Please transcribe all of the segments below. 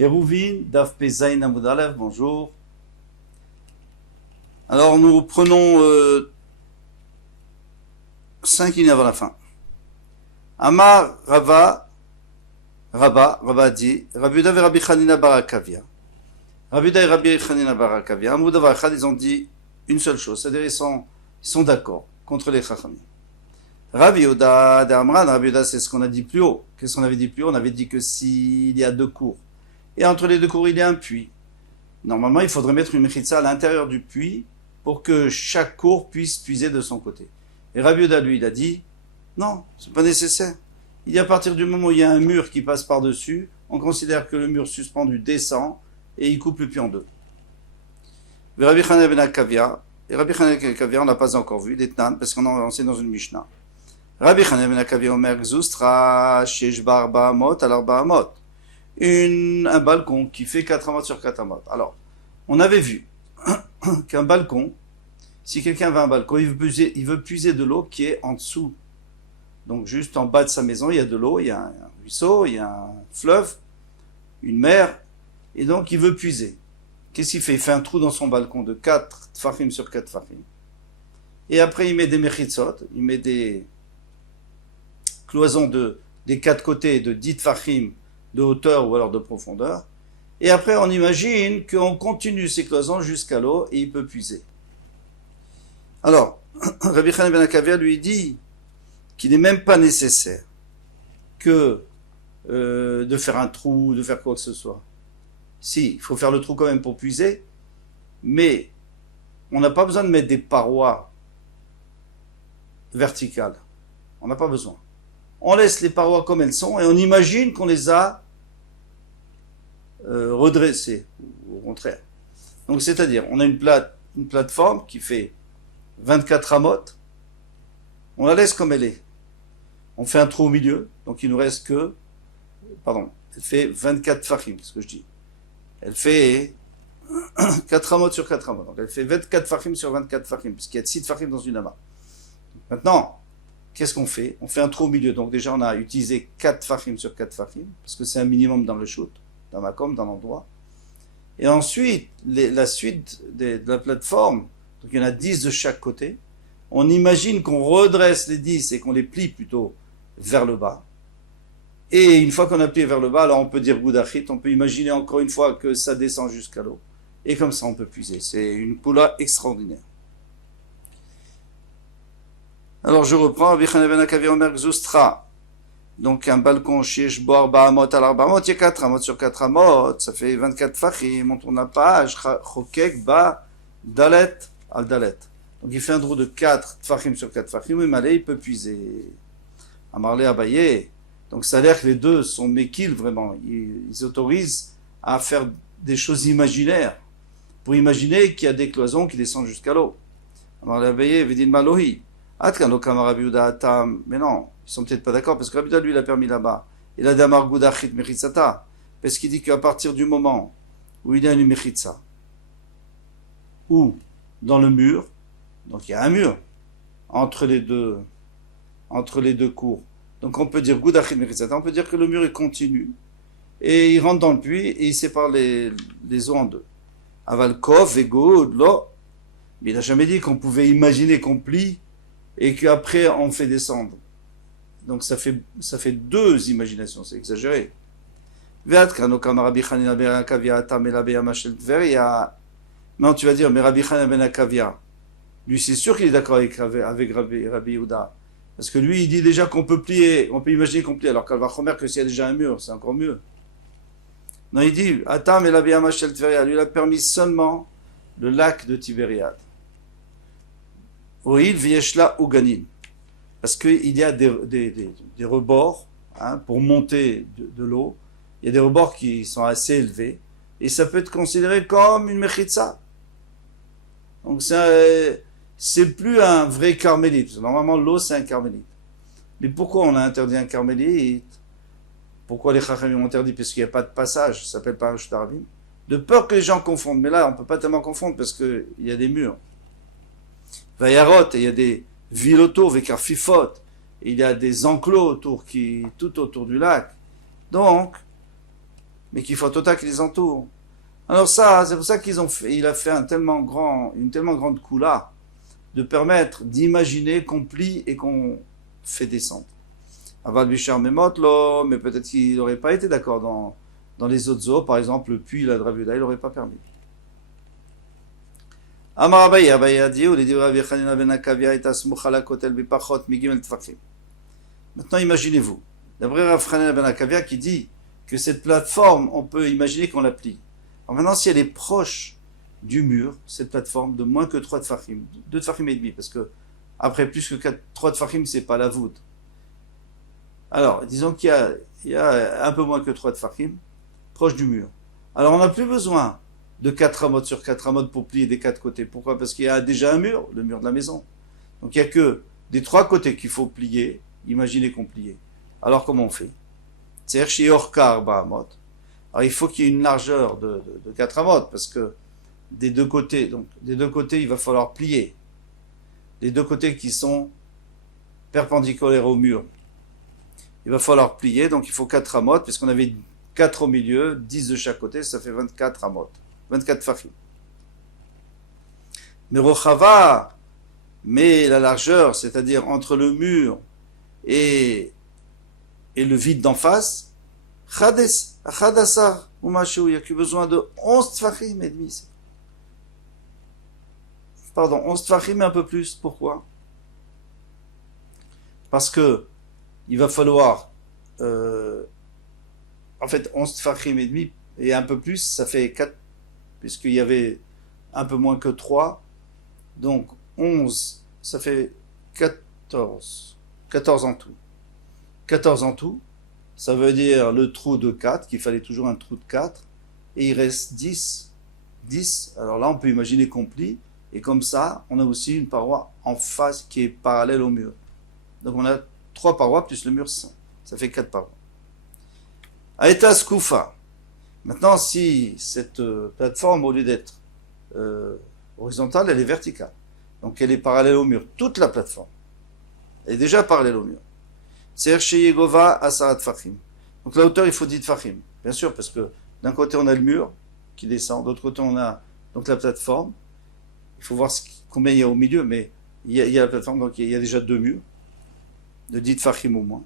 Eruvin, Daf Pezaïn Amud Aleph, bonjour. Alors nous prenons 5 lignes avant la fin. Amar Rava dit, Rabbi Yehuda et Rabbi Chanina bar Akavia. Rabbi Yehuda et Rabbi Chanina bar Akavia, Amud Avachad, ils ont dit une seule chose, c'est-à-dire ils sont d'accord contre les Chachamim. Rabbi Yehuda de Amran, Rabbi Yehuda, c'est ce qu'on a dit plus haut. Qu'est-ce qu'on avait dit plus haut? On avait dit que s'il y a deux cours, et entre les deux cours il y a un puits, normalement il faudrait mettre une mechitza à l'intérieur du puits pour que chaque cours puisse puiser de son côté. Et Rabbi Yehuda, lui, il a dit, non, c'est pas nécessaire. Il dit à partir du moment où il y a un mur qui passe par-dessus, on considère que le mur suspendu descend et il coupe le puits en deux. Et Rabbi Chanina ben Akavia, on l'a pas encore vu, d'Etnan, parce qu'on en sait dans une Mishnah. Rabbi Chanina ben Akavia Omer Gzustra Shesh Bar Bahamot Alar Bahamot. Un balcon qui fait 4 amot sur 4 amot. Alors, on avait vu qu'un balcon, si quelqu'un veut un balcon, il veut puiser de l'eau qui est en dessous. Donc juste en bas de sa maison, il y a de l'eau, il y a un ruisseau, il y a un fleuve, une mer, et donc il veut puiser. Qu'est-ce qu'il fait? Il fait un trou dans son balcon de 4 tfachim sur 4 tfachim. Et après il met des mechitzot, il met des cloisons des 4 côtés de 10 tfachim de hauteur ou alors de profondeur. Et après on imagine qu'on continue ces cloisons jusqu'à l'eau et il peut puiser. Alors, Rabbi Chanina ben Akavia lui dit qu'il n'est même pas nécessaire que de faire un trou, de faire quoi que ce soit. Si, il faut faire le trou quand même pour puiser, mais on n'a pas besoin de mettre des parois verticales. On n'a pas besoin. On laisse les parois comme elles sont et on imagine qu'on les a redressées, ou au contraire. Donc c'est-à-dire, on a une plateforme qui fait 24 amotes, on la laisse comme elle est. On fait un trou au milieu, donc il nous reste que, elle fait 24 fachim, c'est ce que je dis. Elle fait 4 amotes sur 4 amotes. Donc elle fait 24 fachim sur 24 fachim, puisqu'il y a 6 fachim dans une amas. Maintenant, qu'est-ce qu'on fait? On fait un trou au milieu. Donc déjà, on a utilisé 4 fachim sur 4 fachim, parce que c'est un minimum dans le shoot, dans ma com, dans l'endroit. Et ensuite, la suite de la plateforme, donc il y en a 10 de chaque côté. On imagine qu'on redresse les 10 et qu'on les plie plutôt vers le bas. Et une fois qu'on a plié vers le bas, alors on peut dire Goudachit, on peut imaginer encore une fois que ça descend jusqu'à l'eau. Et comme ça, on peut puiser. C'est une poula extraordinaire. Alors je reprends, Rabbi Chanina ben Akavia Omer Gzustra. Donc un balcon chez Shbor Bahamot Alar Bahamot, il y a 4 amot sur 4 amot, ça fait 24 fachim, on tourne la page, Chokek Ba Dalet al Dalet. Donc il fait un trou de 4 tfachim sur 4 tfachim, et malé, il peut puiser. Amarlé Abaye. Donc ça a l'air que les deux sont méquils vraiment. Ils autorisent à faire des choses imaginaires. Pour imaginer qu'il y a des cloisons qui descendent jusqu'à l'eau. Amarlé Abaye, Vedin Malohi. Atkano Kamar Rabbi Yehuda Atam. Mais non, ils sont peut-être pas d'accord parce que Rabbi Yehuda lui l'a permis là-bas. Il a Damar Goudachit Mechitsata. Parce qu'il dit qu'à partir du moment où il y a une Mechitsa, ou dans le mur, donc il y a un mur entre les deux cours. Donc on peut dire Goudachit Mechitsata, on peut dire que le mur est continu et il rentre dans le puits et il sépare les eaux en deux. Avalkov et Goud, lo. Mais il n'a jamais dit qu'on pouvait imaginer qu'on plie et qu'après on fait descendre. Donc ça fait deux imaginations, c'est exagéré. Non, tu vas dire, mais Rabbi Chanina ben Akavia, lui c'est sûr qu'il est d'accord avec Rabbi Yehuda. Parce que lui il dit déjà qu'on peut plier, on peut imaginer qu'on plie, alors qu'elle va remettre que s'il y a déjà un mur, c'est encore mieux. Non, il dit, Atam et la Béamachel Tveria, lui il a permis seulement le lac de Tibériade. Oil Vieshla Uganin. Parce qu'il y a des rebords, pour monter de l'eau, il y a des rebords qui sont assez élevés, et ça peut être considéré comme une mechitza. Donc c'est plus un vrai carmélite. Normalement, l'eau, c'est un carmélite. Mais pourquoi on a interdit un carmélite? Pourquoi les chachamim ont interdit? Parce qu'il n'y a pas de passage, ça s'appelle pas un shtarabim. De peur que les gens confondent. Mais là, on ne peut pas tellement confondre parce qu'il y a des murs. Vayarot, et il y a des villes autour, Vekarfifot, il y a des enclos tout autour du lac. Donc, mais qu'il faut un total qui les entoure. Alors ça, c'est pour ça il a fait une tellement grande coula de permettre d'imaginer qu'on plie et qu'on fait descendre. Aval Bishar Memot, là, mais peut-être qu'il n'aurait pas été d'accord dans les autres zoos, par exemple, le puits, la Dravuda, il n'aurait pas permis. Amar Abaye, Abaye a dit, ou les divra Vichanina ben Akavia et Asmuchala Kotel Bipachot Migimel Tfachim. Maintenant, imaginez-vous, d'après Rav Chanina ben Akavia qui dit que cette plateforme, on peut imaginer qu'on la plie. Alors maintenant, si elle est proche du mur, cette plateforme, de moins que 3 tfachim, 2 tfachim et demi, parce que après plus que 3 tfachim, c'est pas la voûte. Alors, disons qu'il y a un peu moins que 3 tfachim, proche du mur. Alors, on n'a plus besoin de 4 amotes sur 4 amotes pour plier des 4 côtés. Pourquoi? Parce qu'il y a déjà un mur, le mur de la maison. Donc, il n'y a que des 3 côtés qu'il faut plier. Imaginez qu'on plie. Alors, comment on fait? C'est-à-dire, chez Orkar Bahamot. Alors, il faut qu'il y ait une largeur de 4 amotes, parce que des deux côtés, il va falloir plier. Les deux côtés qui sont perpendiculaires au mur. Il va falloir plier, donc il faut 4 amotes, puisqu'on avait 4 au milieu, 10 de chaque côté, ça fait 24 amotes. 24 fachim. Mais Rochava, mais la largeur, c'est-à-dire entre le mur et le vide d'en face, Chadasar, ou Machou, il n'y a que besoin de 11 tfachim et demi. Pardon, 11 tfachim et un peu plus. Pourquoi? Parce que il va falloir, en fait, 11 tfachim et demi et un peu plus, ça fait 4, puisqu'il y avait un peu moins que 3. Donc 11, ça fait 14. 14 en tout. 14 en tout, ça veut dire le trou de 4, qu'il fallait toujours un trou de 4, et il reste 10. 10, alors là on peut imaginer qu'on plie, et comme ça, on a aussi une paroi en face qui est parallèle au mur. Donc on a 3 parois plus le mur 5. Ça fait 4 parois. Aeta Skoufa. Maintenant, si cette plateforme, au lieu d'être horizontale, elle est verticale. Donc elle est parallèle au mur. Toute la plateforme. Elle est déjà parallèle au mur. C'est chez Yegova Asarat Fachim. Donc la hauteur, il faut 10 Fachim. Bien sûr, parce que d'un côté, on a le mur qui descend. D'autre côté, on a donc la plateforme. Il faut voir combien il y a au milieu, mais il y a la plateforme, donc il y a déjà 2 murs. De 10 Fachim au moins.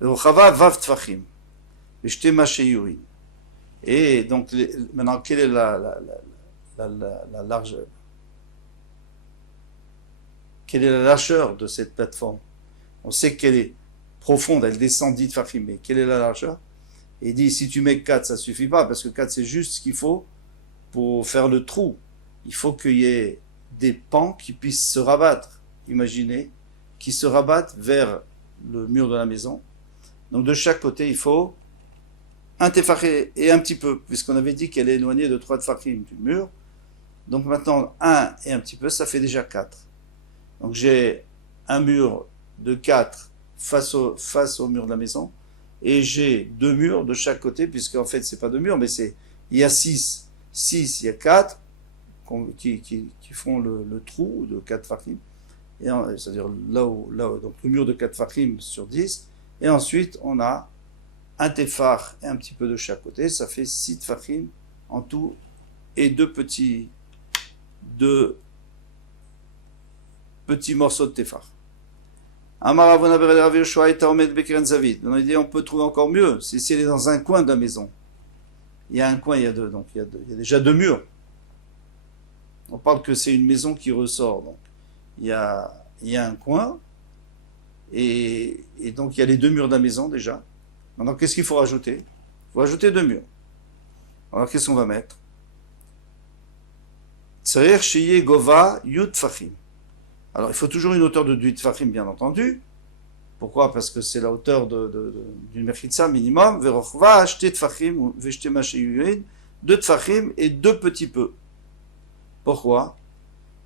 Rochava Vav Fachim. Veshte Masheyuri. Et donc, maintenant, quelle est la largeur? Quelle est la largeur de cette plateforme? On sait qu'elle est profonde, elle descend 10 tfachim, mais quelle est la largeur? Et il dit, si tu mets 4, ça suffit pas, parce que 4, c'est juste ce qu'il faut pour faire le trou. Il faut qu'il y ait des pans qui puissent se rabattre, imaginez, qui se rabattent vers le mur de la maison. Donc, de chaque côté, il faut un tefachim et un petit peu, puisqu'on avait dit qu'elle est éloignée de 3 tefachim du mur. Donc maintenant, 1 et un petit peu, ça fait déjà 4. Donc j'ai un mur de 4 face au mur de la maison, et j'ai 2 murs de chaque côté, puisqu'en fait, c'est pas 2 murs, mais il y a 6. 6, il y a 4 qui font le trou de 4 tefachim. C'est-à-dire là où, donc le mur de 4 tefachim sur 10, et ensuite on a un tefar et un petit peu de chaque côté, ça fait 6 tefachim en tout, et 2 petits morceaux de tefar. Amar Avona Bered Rav Yoshua et Taomed Bekeren Zavid. On a dit on peut trouver encore mieux, c'est si elle est dans un coin de la maison. Il y a un coin, il y a 2, donc il y a déjà 2 murs. On parle que c'est une maison qui ressort, donc il y a un coin, et donc il y a les 2 murs de la maison déjà. Maintenant, qu'est-ce qu'il faut rajouter? Il faut rajouter 2 murs. Alors, qu'est-ce qu'on va mettre? Tsarir Shiye Gova Yud Tfachim. Alors, il faut toujours une hauteur de 8 Tfachim, bien entendu. Pourquoi? Parce que c'est la hauteur d'une Mechitza minimum. Verochva, Shte Tfachim, Veshte Masheyuin, 2 Tfachim et 2 petits peu. Pourquoi?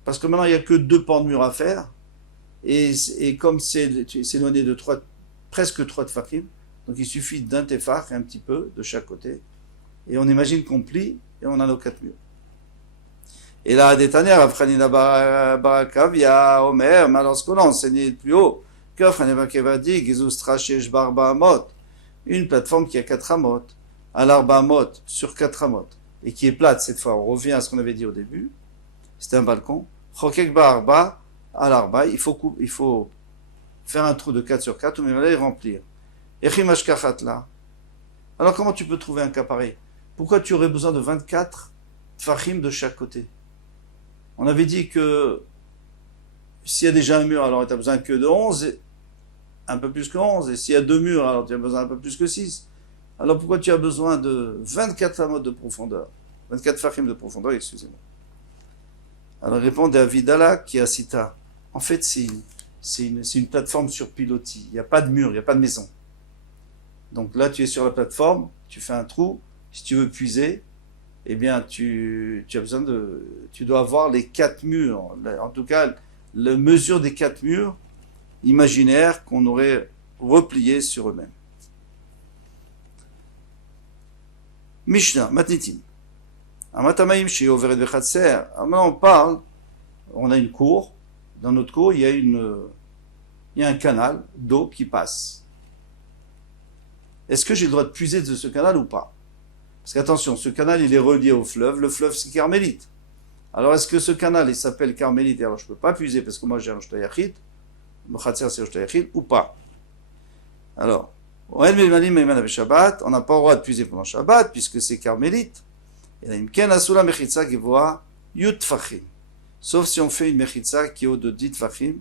Parce que maintenant, il n'y a que 2 pans de mur à faire. Et comme c'est éloigné de presque 3 Tfachim, donc il suffit d'un tefar et un petit peu de chaque côté. Et on imagine qu'on plie et on a nos 4 murs. Et là, Détaner, Rav Chanina Barakavia, Omer, mais lorsqu'on a enseigné plus haut, que Rav Chanina Barakavia dit, Gizustra Shesh Barba Amot, une plateforme qui a 4 amot. à l'arbamot, sur 4 amot, et qui est plate cette fois, on revient à ce qu'on avait dit au début, c'était un balcon, chokek ba'arba, à l'arba, il faut faire un trou de 4 sur 4, ou même et remplir. Echimashkachat là. Alors comment tu peux trouver un cas pareil? Pourquoi tu aurais besoin de 24 tfachim de chaque côté? On avait dit que s'il y a déjà un mur, alors tu as besoin que de 11, un peu plus que 11, et s'il y a 2 murs, alors tu as besoin un peu plus que 6. Alors pourquoi tu as besoin de 24 amot de profondeur? 24 tfachim de profondeur, excusez-moi. Alors répond David Allah qui a cita. En fait, c'est une plateforme sur pilotis. Il n'y a pas de mur, il n'y a pas de maison. Donc là, tu es sur la plateforme, tu fais un trou. Si tu veux puiser, eh bien, tu dois avoir les 4 murs. En tout cas, la mesure des 4 murs imaginaires qu'on aurait repliés sur eux-mêmes. Mishnah, Matnitim. Amatamaim chez Overet Vechatser. Maintenant, on a une cour. Dans notre cour, il y a un canal d'eau qui passe. Est-ce que j'ai le droit de puiser de ce canal ou pas? Parce qu'attention, ce canal, il est relié au fleuve. Le fleuve, c'est Carmélite. Alors, est-ce que ce canal, il s'appelle Carmélite? Et alors, je ne peux pas puiser parce que moi, j'ai un Shtayachit. Le Khatser, c'est un Shtayachit ou pas? Alors, on n'a pas le droit de puiser pendant Shabbat puisque c'est Carmélite. Et là, Imken Asula Mechitza qui voit Yut Fachim. Sauf si on fait une Mechitza qui est au de 10 Fachim,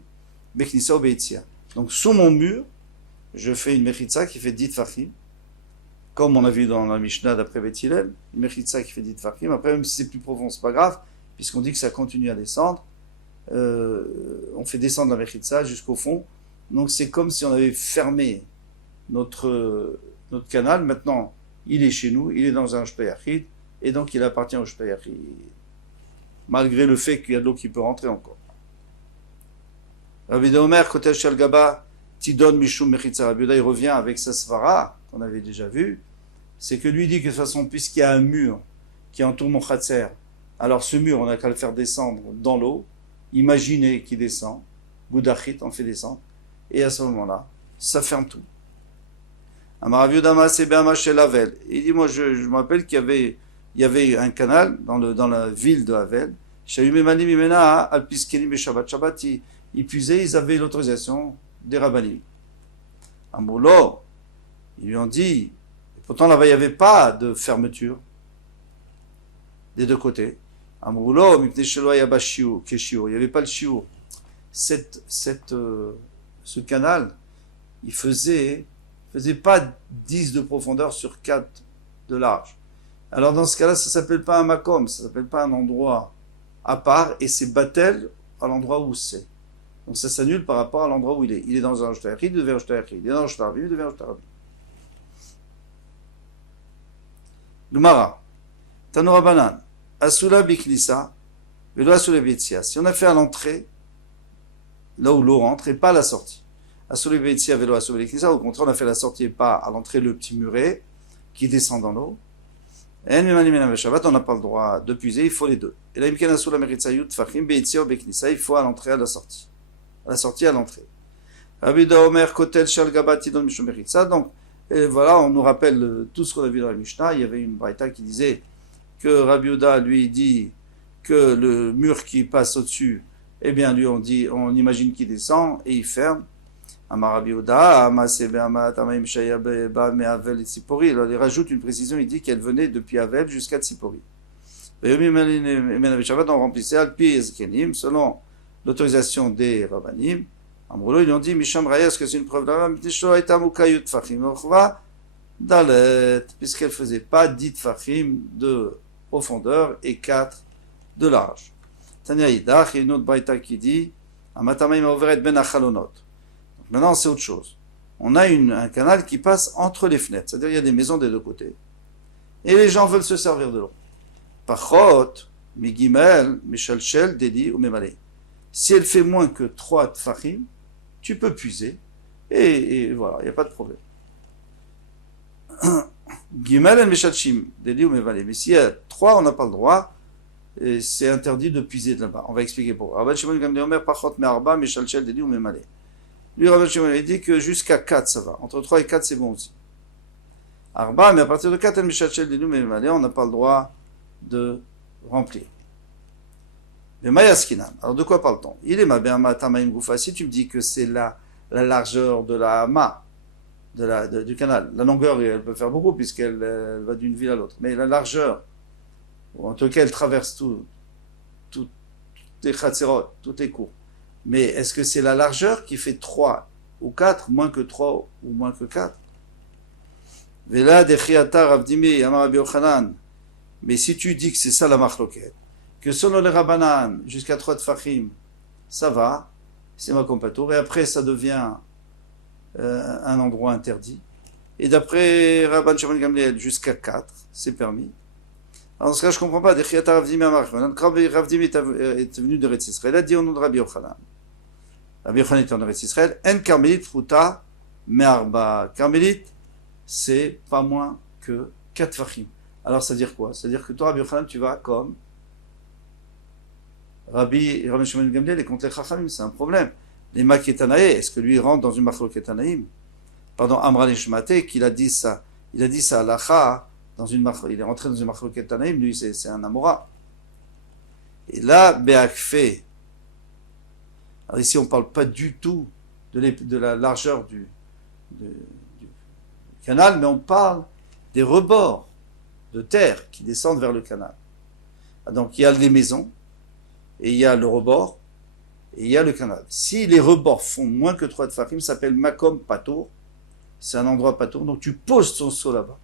Beknissa ou Beitzia. Donc, sous mon mur, je fais une Mechitza qui fait 10 Fachim. Comme on a vu dans la Mishnah d'après Beth Hillel, une Mechitza qui fait 10 Tfachim. Après, même si c'est plus profond, c'est pas grave, puisqu'on dit que ça continue à descendre. On fait descendre la Mechitza jusqu'au fond. Donc c'est comme si on avait fermé notre canal. Maintenant, il est chez nous, il est dans un Shtayachid, et donc il appartient au Shtayachid. Malgré le fait qu'il y a de l'eau qui peut rentrer encore. Rabbi Omer, Kotel Shalgaba, Tidon Mishum Mechitza. Rabbi Oda, il revient avec sa svara, qu'on avait déjà vu, c'est que lui dit que de toute façon, puisqu'il y a un mur qui entoure mon khatser, alors ce mur, on n'a qu'à le faire descendre dans l'eau, imaginez qu'il descend, Boudachit, on fait descendre, et à ce moment-là, ça ferme tout. Amaraviodama, c'est Béama chez Havel. Il dit, moi, je me rappelle qu'il y avait un canal dans la ville de Havel, Shayumemani Mimena, Alpiskelim et Shabbat, ils puisaient, ils avaient l'autorisation des rabbanim. Amoulo, ils lui ont dit, pourtant là-bas il n'y avait pas de fermeture des deux côtés. Amroulo, il n'y avait pas le shiur. Ce canal, il faisait pas 10 de profondeur sur 4 de large. Alors dans ce cas-là, ça ne s'appelle pas un makom, ça ne s'appelle pas un endroit à part, et c'est batel à l'endroit où c'est. Donc ça s'annule par rapport à l'endroit où il est. Il est dans un shtayachid, il devient un shtayachid. Il est dans un shtayachid, il devient un shtayachid. Lumara, Tanura Banan, Asula Biknissa, Velo Asula Beitsia. Si on a fait à l'entrée, là où l'eau rentre, et pas à la sortie. Asula Beitsia, Velo Asula Biknissa, au contraire, on a fait la sortie et pas à l'entrée le petit muret qui descend dans l'eau. On n'a pas le droit de puiser, il faut les deux. Et là, il faut à l'entrée, à la sortie. À la sortie, à l'entrée. Donc, et voilà, on nous rappelle tout ce qu'on a vu dans la Mishnah. Il y avait une braïta qui disait que Rabbi Yehuda lui dit que le mur qui passe au-dessus, eh bien, lui, on imagine qu'il descend et il ferme. Amar Rabbi Yehuda, il rajoute une précision, il dit qu'elle venait depuis Havel jusqu'à Tzipori. On remplissait Alpi Ezkenim, selon l'autorisation des Rabbanim. Amroulo, ils lui ont dit, Misham Raya, est-ce que c'est une preuve là-bas? Puisqu'elle ne faisait pas 10 tfachim de profondeur et 4 de large. Tania Idach, il y a une autre baïta qui dit, Amatamaim Overet ben Achalonot. Maintenant, c'est autre chose. On a un canal qui passe entre les fenêtres, c'est-à-dire il y a des maisons des deux côtés. Et les gens veulent se servir de l'eau. Pachot, Migimel, Mishalshel, Dedi ou Memale. Si elle fait moins que 3 tfachim, tu peux puiser, et voilà, il n'y a pas de problème. Gimel el Mishalshim, Dedi ou Memale. Mais s'il y a 3, on n'a pas le droit, et c'est interdit de puiser de là-bas. On va expliquer pourquoi. Rabban Shimon Gamliel Omer, Pachot, Me'arba, Mishalshel, Dedi ou Memale. Lui, Rabban Shimon, il dit que jusqu'à 4, ça va. Entre 3 et 4, c'est bon aussi. Arba, mais à partir de 4, El Mishachel Dinu, mais on n'a pas le droit de remplir. Le Mayaskinan. Alors de quoi parle-t-on? Il est ma Be'ama Tamaim Goufa. Si tu me dis que c'est la largeur de la Hama, du canal, la longueur, elle peut faire beaucoup puisqu'elle va d'une ville à l'autre. Mais la largeur, en tout cas, elle traverse toutes les Khatserot, toutes les cours. Mais est-ce que c'est la largeur qui fait 3 ou 4, moins que 3 ou moins que 4? Vela Dechiata Ravdimi Amar Rabbi Yochanan. Mais si tu dis que c'est ça la machloket, que selon les Rabbanan, jusqu'à 3 Tfachim, ça va, c'est ma compatour, et après ça devient un endroit interdit. Et d'après Rabban Shimon Gamliel, jusqu'à 4, c'est permis. Alors dans ce cas, je ne comprends pas. Dechiata Ravdimi Amar. Ravdimi est venu de Retz Israël, il a dit au nom de Rabbi Yochanan. Rabbi Yochanan est en Retz Israël, En Karmelit Fruta Me'arba. Karmelit, c'est pas moins que 4 Fachim. Alors ça veut dire quoi? Ça veut dire que toi, Rabbi Yochanan, tu vas comme Rabbi Shimon Gamliel est contre les Chachamim, c'est un problème. Les Maketanaï, est-ce que lui rentre dans une Machloketanaïm? Pardon, Amra Nishmate, qu'il a dit ça à Lacha, il est rentré dans une Machloketanaïm, lui c'est un Amora. Et là, Beakfe, alors ici on ne parle pas du tout de la largeur du canal, mais on parle des rebords de terre qui descendent vers le canal. Donc il y a les maisons, et il y a le rebord, et il y a le canal. Si les rebords font moins que 3 tfachim, ça s'appelle Makom Patour, c'est un endroit Patour, donc tu poses ton seau là-bas,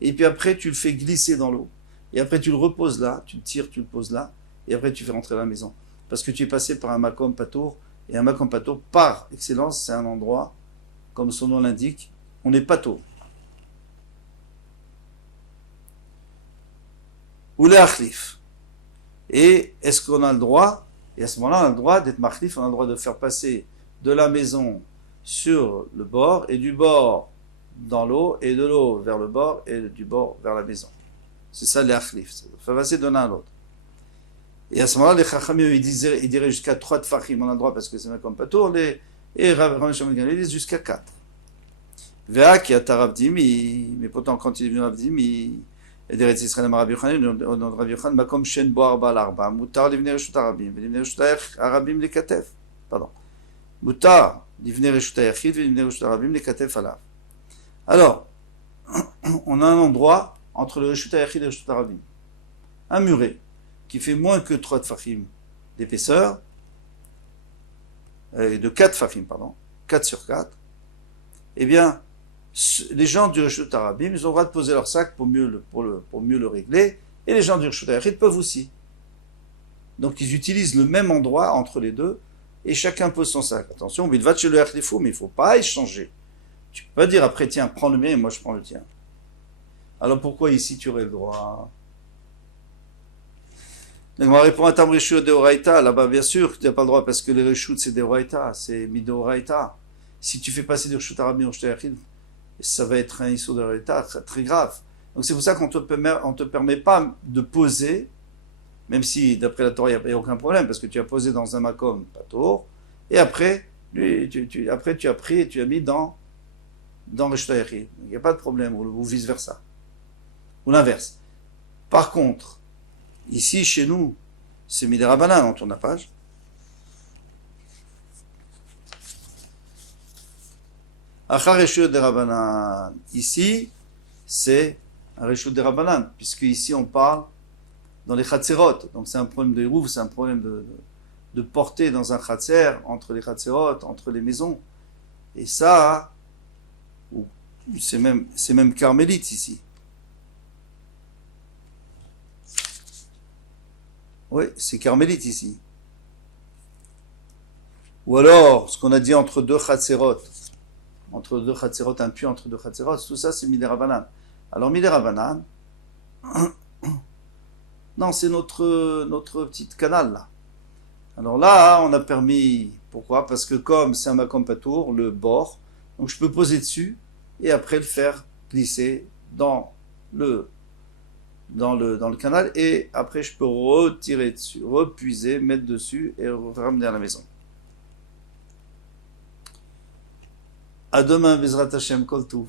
et puis après tu le fais glisser dans l'eau, et après tu le reposes là, tu le tires, tu le poses là, et après tu fais rentrer à la maison. Parce que tu es passé par un Makom Patour, et un Makom Patour, par excellence, c'est un endroit, comme son nom l'indique, on est Patour. Ou les Achlif. Et est-ce qu'on a le droit, et à ce moment-là, on a le droit d'être Machlif, on a le droit de faire passer de la maison sur le bord, et du bord dans l'eau, et de l'eau vers le bord, et du bord vers la maison. C'est ça les Achlif, ça fait passer de l'un à l'autre. Et à ce moment-là, les Chachamim, ils diraient jusqu'à 3 tfachim, on a le droit parce que c'est comme Patour, et Rabbi Shimon Gamliel, ils disent jusqu'à 4. Véa qui a Taravdimi, mais pourtant quand il est venu Ravdimi, et d'Eretz Israël Rabbi Yochanan, au nom de Rabbi Yochanan, Makom Shen Bo Arba L'Arba, Mutar Livnei Reshut Arabim, Livnei Reshut Arabim Lekatef. Pardon. Mutar Livnei Reshut Ayachid, Livnei Reshut Arabim Lekatef Alav. Alors, on a un endroit entre le Reshut Ayachid et le Reshut Arabim. Un muret qui fait moins que 3 tfachim d'épaisseur, de 4 tfachim, pardon, 4 sur 4. Eh bien, les gens du Reshut Arabim, ils ont le droit de poser leur sac pour mieux le régler, et les gens du Reshut Ayachid peuvent aussi. Donc ils utilisent le même endroit entre les deux, et chacun pose son sac. Attention, il va chez le Yachlifou, mais il ne faut pas échanger. Tu peux pas dire après, tiens, prends le mien et moi je prends le tien. Alors pourquoi ici tu aurais le droit? Donc on va répondre à Tam Reshut de Oraïta, là-bas bien sûr tu n'as pas le droit parce que les Reshut c'est des Oraïta, c'est Mido Oraïta. Si tu fais passer du Reshut Arabim au Reshut Ayachid, ça va être un issue de Oraïta très, très grave. Donc c'est pour ça qu'on te permet pas de poser, même si d'après la Torah il n'y a aucun problème, parce que tu as posé dans un makom patour, et après tu as pris et tu as mis dans Reshut Ayachid. Il n'y a pas de problème, ou vice versa, ou l'inverse. Par contre, ici, chez nous, c'est Midei Rabbanan, on tourne la page. Achar Reshut de Rabbanan. Ici, c'est un Reshut de Rabbanan, puisque ici on parle dans les Chatzerot. Donc c'est un problème de Hérouf, c'est un problème de porter dans un Chatzer, entre les Chatzerot, entre les maisons. Et ça, c'est même carmélite ici. Oui, c'est carmélite ici. Ou alors, ce qu'on a dit entre deux Chatzerot, un puits entre deux Chatzerot, tout ça c'est Midei Rabbanan. Alors Midei Rabbanan, non, c'est notre petite canal là. Alors là, on a permis, pourquoi? Parce que comme c'est un Makom Patour, le bord, donc je peux poser dessus et après le faire glisser dans le canal, et après je peux retirer dessus, repuiser, mettre dessus et ramener à la maison. À demain, Bezrat Hashem, Kol Touv.